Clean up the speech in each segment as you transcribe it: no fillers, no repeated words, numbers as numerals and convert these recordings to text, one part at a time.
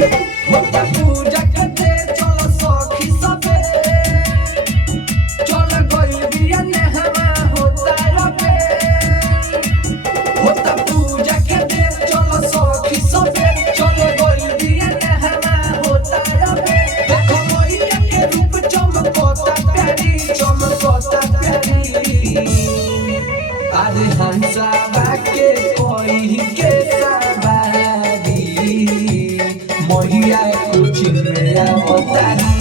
होता पूजा करते चलो सखी सबे चल गई बिया नेहवा होता रबे होता पूजा करते चलो सखी सबे चल गई बिया नेहवा होता रबे देखो मैया के रूप चमकता प्यारी आज हंसा बाके कोई के सवारी मोहिया कुछ मेरा बतारी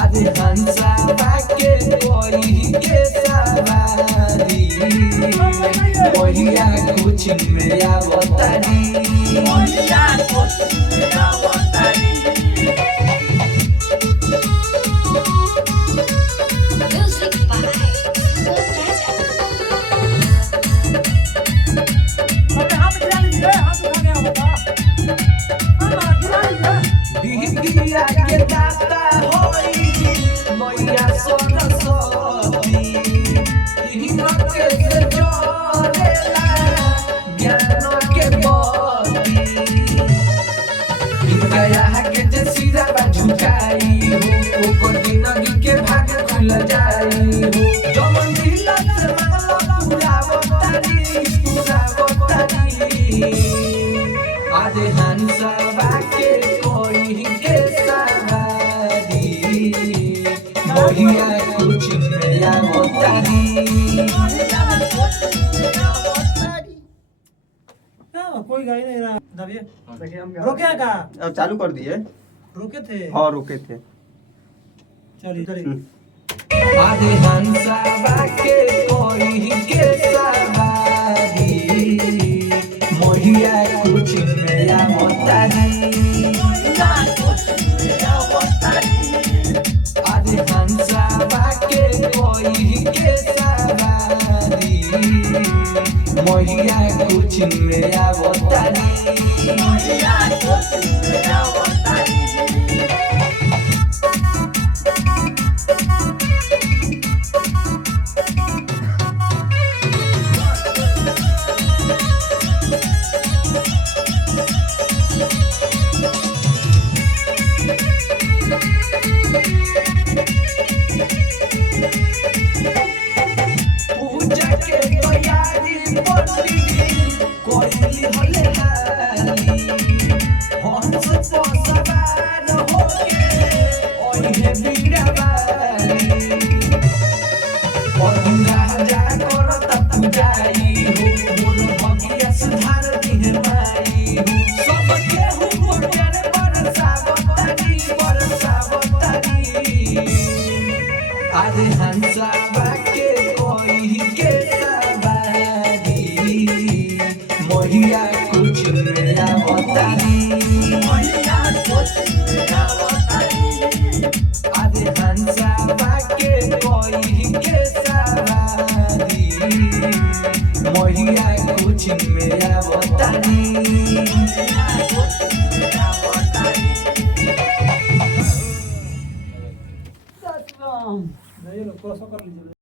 आज हंसा बाके कोई के सवारी मोहिया कुछ मेरा बतारी Music by बिहिया के दाता होई मैया सरस्वती हिम्मत के जोड़ेला ज्ञान के बती गया के जे सीधा झुकाई हो ओकर जिंदगी के भाग खुल जाई हो जमन दिल से मांगला पूरा बतारी आज हंसा बाके कोई के सवारी मोहिया कुछ मेरा बतारी कोई गाड़ी नहीं रहा दबिए रोके का अब चालू कर दिए। रोके थे हाँ रुके थे। चलिए चलिए आज हंसा बाके कोई के सवारी मोहिया कुछ मेरा बतारी आज हंसा बाके कोई के सवारी मोहिया कुछ मेरा बतारी पूजा के तैयारी पंडित कोइली हले हाली हंस पर सवार होके ओहे बीड़ा वाली पंडा जा करत पूजाई हो मोर भगिया सुधार दिहे माई हो सब केहू मोर बरसावतारी आज हंसा बाके कोई के सवारी मोहिया कुछ मेरा बतारी आज हंसा बाके कोई के सवारी मोहिया कुछ मेरा बतारी नहीं लो क्रॉस कर लीजिए।